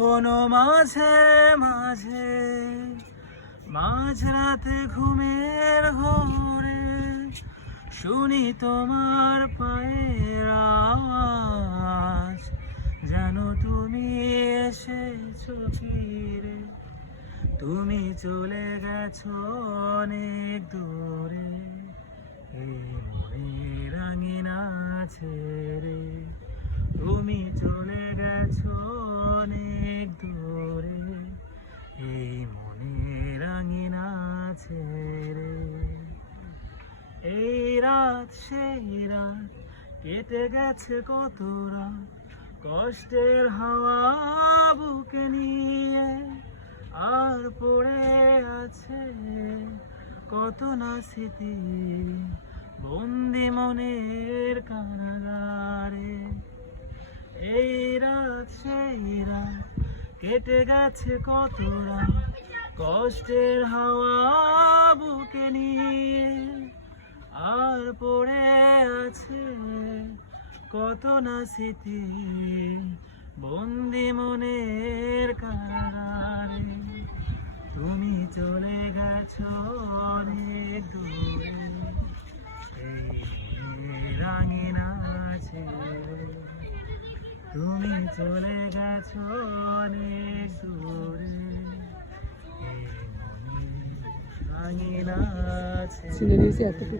এখনো মাঝে মাঝে মাঝরাতে ঘুমের ঘোরে শুনি তোমার পায়ের আওয়াজ, জানো তুমি এসেছো ফিরে, তুমি চলে গেছো অনেক দূরে, এই মনের রাঙিনা ছেড়ে। তুমি চলে গেছো অনেক দূরে, এই মনের রাঙিনা ছেড়ে। এই রাত সেই রাত কেটে গেছে কত রাত, কষ্টের হাওয়া বুকে নিয়ে, আর পড়ে আছে কত না স্মৃতি বন্দি মনের কারাগারে। এই রাত সেই রাত কেটে গেছে কত রাত, কষ্টের হাওয়া বুকে নিয়ে, আর পড়ে আছে কত না স্মৃতি বন্দি মনের কারাগারে। তুমি চলে গেছো অনেক দূরে, এই মনের রাঙিনা ছেড়ে। তুমি চলে গেছো অনেক দূরে, এই মনের রাঙিনা ছেড়ে।